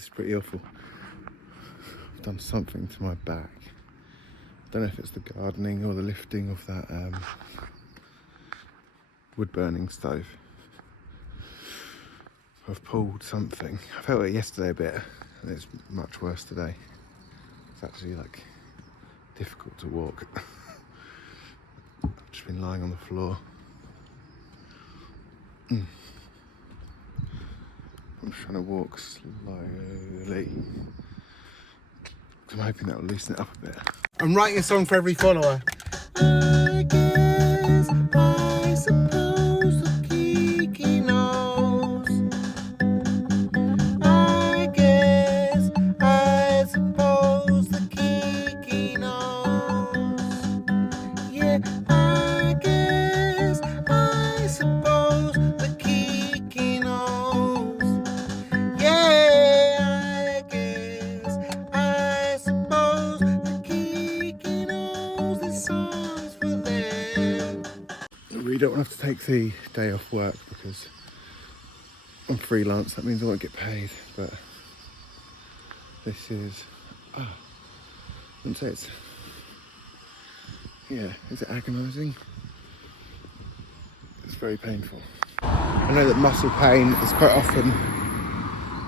This is pretty awful. I've done something to my back. I don't know if it's the gardening or the lifting of that wood burning stove. I've pulled something. I felt it yesterday a bit, and it's much worse today. It's actually like difficult to walk. I've just been lying on the floor. I'm just trying to walk slowly. I'm hoping that will loosen it up a bit. I'm writing a song for every follower. I guess, I suppose the Kiki knows. I guess, I suppose the Kiki knows. Yeah, I guess, I suppose the Kiki knows. Yeah, I guess, I suppose the Kiki knows this song's for them. We don't have to take the day off work because I'm freelance. That means I won't get paid, but this is, I wouldn't say it's, yeah, is it agonising? It's very painful. I know that muscle pain is quite often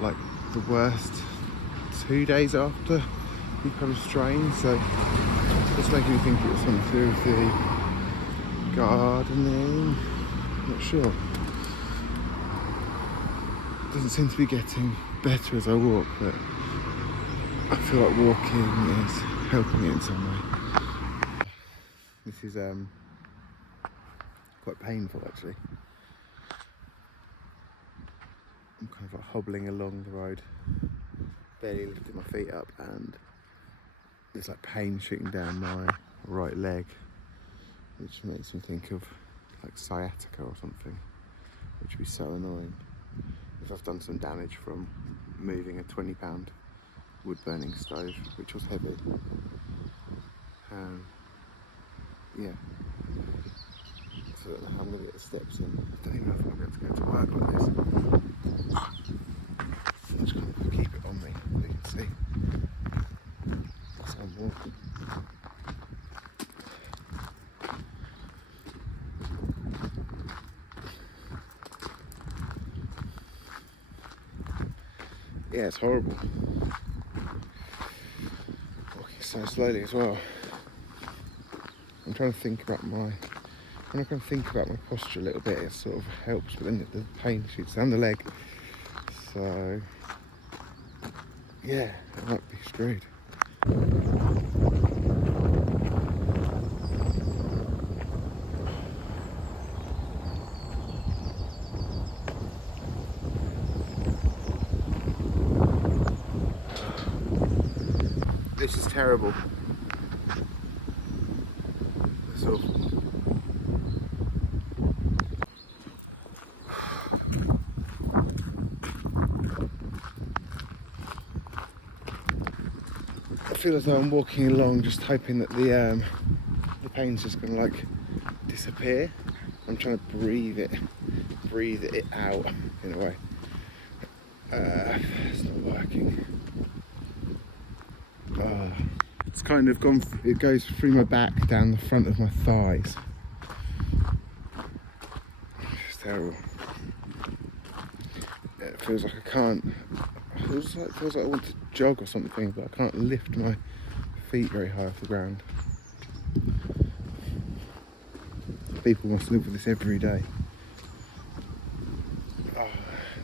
like the worst 2 days after you kind of strain, so it's making me think it was something to do with the gardening. I'm not sure. It doesn't seem to be getting better as I walk, but I feel like walking is helping it in some way. This is quite painful actually. I'm kind of like hobbling along the road, barely lifting my feet up, and there's like pain shooting down my right leg, which makes me think of like sciatica or something, which would be so annoying if I've done some damage from moving a 20-pound wood burning stove, which was heavy. Yeah. So I don't know how I'm going to get the steps in. I don't even know if I'm going to go to work like this. I'm just going to keep it on me so you can see. So I'm walking. Yeah, it's horrible. Walking so slowly as well. I'm trying to think about when I can think about my posture a little bit, it sort of helps, but then the pain shoots down the leg. So, yeah, I might be screwed. This is terrible. It's awful. I feel as though I'm walking along just hoping that the pain's just gonna like disappear. I'm trying to breathe it out in a way. It's not working. It's kind of gone, it goes through my back down the front of my thighs. It's terrible. It feels like I can't, it feels like I want to jog or something, but I can't lift my feet very high off the ground. People must live with this every day.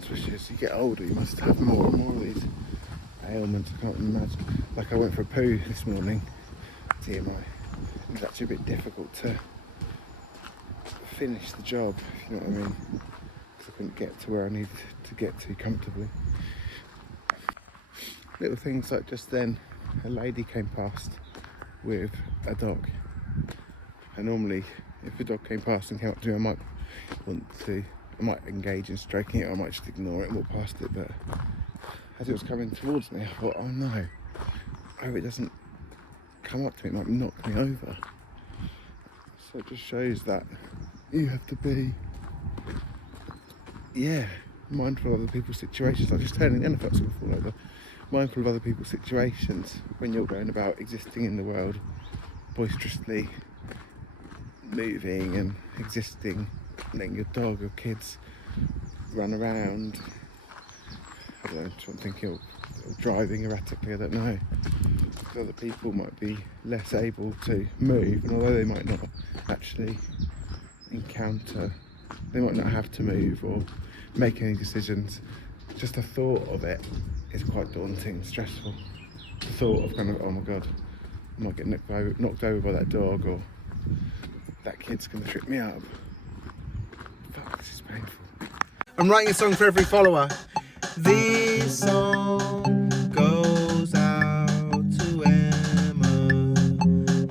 Especially as you get older, you must have more and more of these ailments. I can't imagine. Like I went for a poo this morning, TMI. It was actually a bit difficult to finish the job, if you know what I mean. Because I couldn't get to where I needed to get to comfortably. Little things like just then, a lady came past with a dog. And normally, if a dog came past and came up to me, I might engage in stroking it, or I might just ignore it and walk past it, but as it was coming towards me, I thought, oh no, I hope it doesn't come up to me, it might knock me over. So it just shows that you have to be, yeah, mindful of other people's situations, like just turning the end of fall over. Mindful of other people's situations when you're going about existing in the world, boisterously moving and existing, letting your dog or kids run around. I don't know, I'm thinking of driving erratically, I don't know. Other people might be less able to move, and although they might not actually encounter, they might not have to move or make any decisions, just the thought of it is quite daunting and stressful. The thought of kind of, oh my god, I might get knocked over by that dog, or that kid's going to trip me up. Fuck, this is painful. I'm writing a song for every follower. This song goes out to Emma.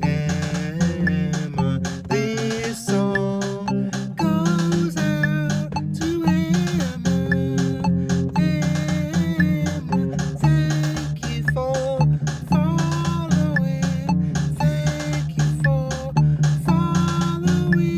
Emma. This song goes out to Emma. Emma. Thank you for following. Thank you for following me.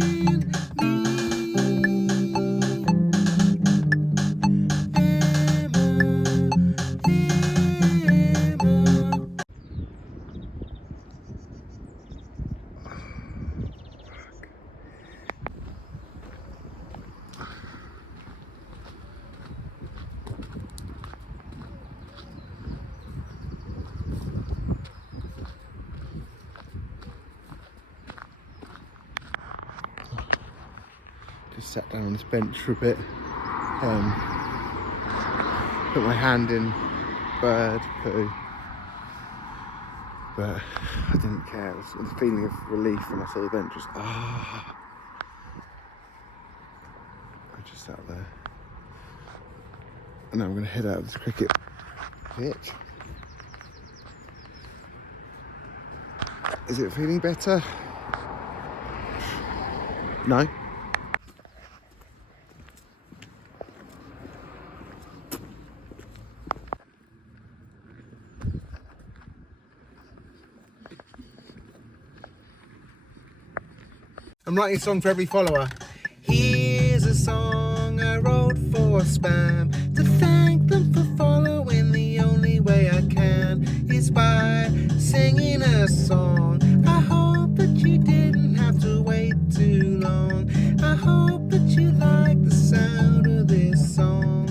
Just sat down on this bench for a bit. Put my hand in bird poo, but I didn't care. It was the feeling of relief when I saw the bench was I just sat there, and now I'm going to head out of this cricket pitch. Is it feeling better? No. I'm writing a song for every follower. Here's a song I wrote for Spam to thank them for following. The only way I can is by singing a song. I hope that you didn't have to wait too long. I hope that you like the sound of this song.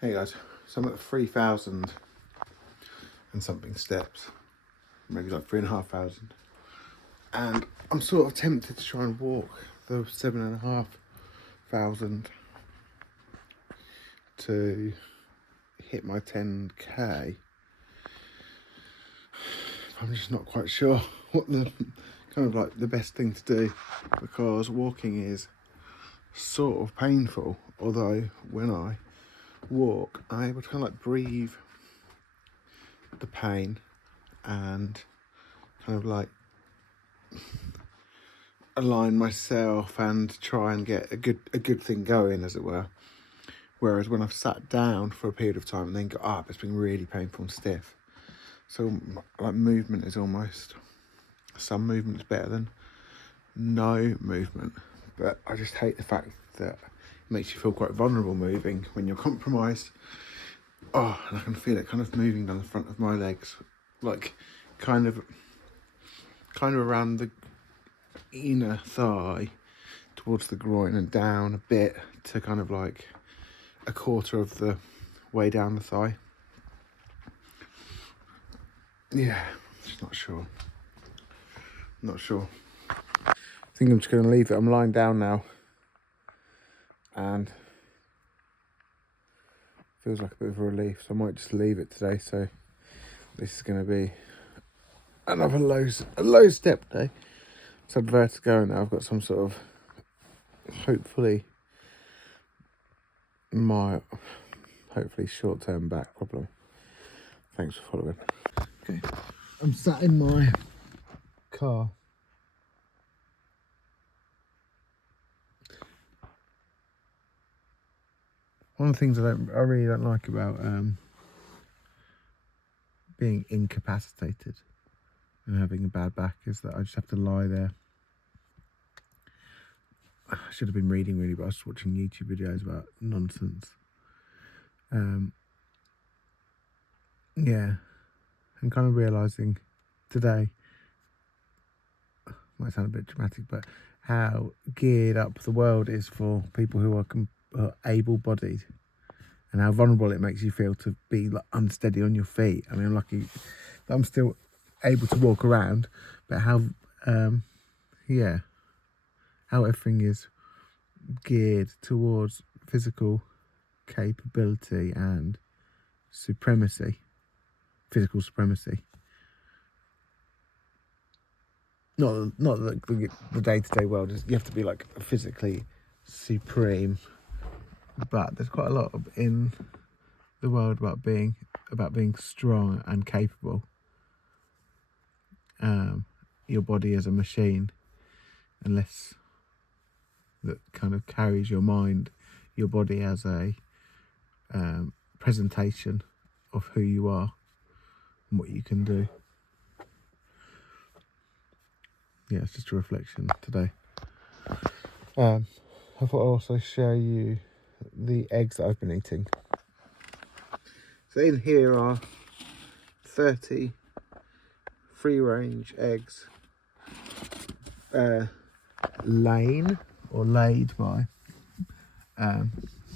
Hey guys, so I'm at 3,000 and something steps, maybe like 3,500. And I'm sort of tempted to try and walk the 7,500 to hit my 10k. I'm just not quite sure what the kind of like the best thing to do, because walking is sort of painful, although when I walk I'm able to kind of like breathe the pain and kind of like align myself and try and get a good thing going, as it were. Whereas when I've sat down for a period of time and then got up, it's been really painful and stiff. So like movement is almost, some movement is better than no movement. But I just hate the fact that it makes you feel quite vulnerable moving when you're compromised. Oh, and I can feel it kind of moving down the front of my legs, like kind of around the inner thigh towards the groin and down a bit to kind of like a quarter of the way down the thigh. Yeah, just not sure. I think I'm just going to leave it. I'm lying down now and feels like a bit of a relief, so I might just leave it today. So this is going to be another low step day. So I've vertigo now. I've got some sort of hopefully short-term back problem. Thanks for following. Okay, I'm sat in my car. One of the things I really don't like about being incapacitated and having a bad back is that I just have to lie there I should have been reading really, but I was watching YouTube videos about nonsense. Yeah, I'm kind of realising today, might sound a bit dramatic, but how geared up the world is for people who are able-bodied, and how vulnerable it makes you feel to be like unsteady on your feet. I mean, I'm lucky that I'm still able to walk around, but how everything is geared towards physical capability and supremacy, physical supremacy. Not the day-to-day world is you have to be like physically supreme, but there's quite a lot in the world about being strong and capable. Your body as a machine, unless that kind of carries your mind, your body as a presentation of who you are and what you can do. Yeah, it's just a reflection today. I thought I'd also show you the eggs that I've been eating. So in here are 30 free-range eggs laid by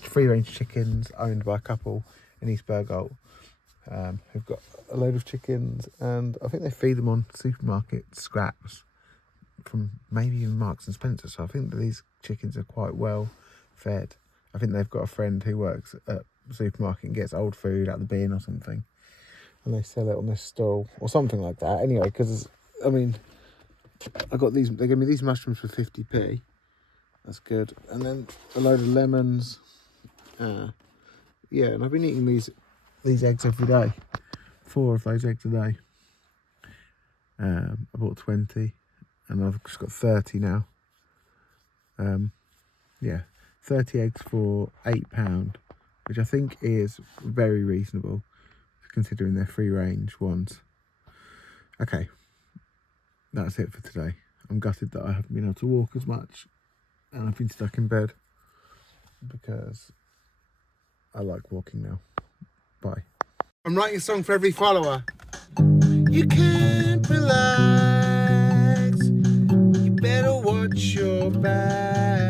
free-range chickens owned by a couple in East Bergholt, who've got a load of chickens, and I think they feed them on supermarket scraps from maybe even Marks and Spencer. So I think that these chickens are quite well fed. I think they've got a friend who works at the supermarket and gets old food out the bin or something, and they sell it on this stall or something like that. Anyway, because I mean, I got these. They gave me these mushrooms for 50p. That's good. And then a load of lemons. Yeah, and I've been eating these eggs every day. 4 of those eggs a day. I bought 20, and I've just got 30 now. 30 eggs for £8, which I think is very reasonable considering they're free range ones. Okay, that's it for today. I'm gutted that I haven't been able to walk as much, and I've been stuck in bed because I like walking now. Bye. I'm writing a song for every follower. You can't relax, you better watch your back.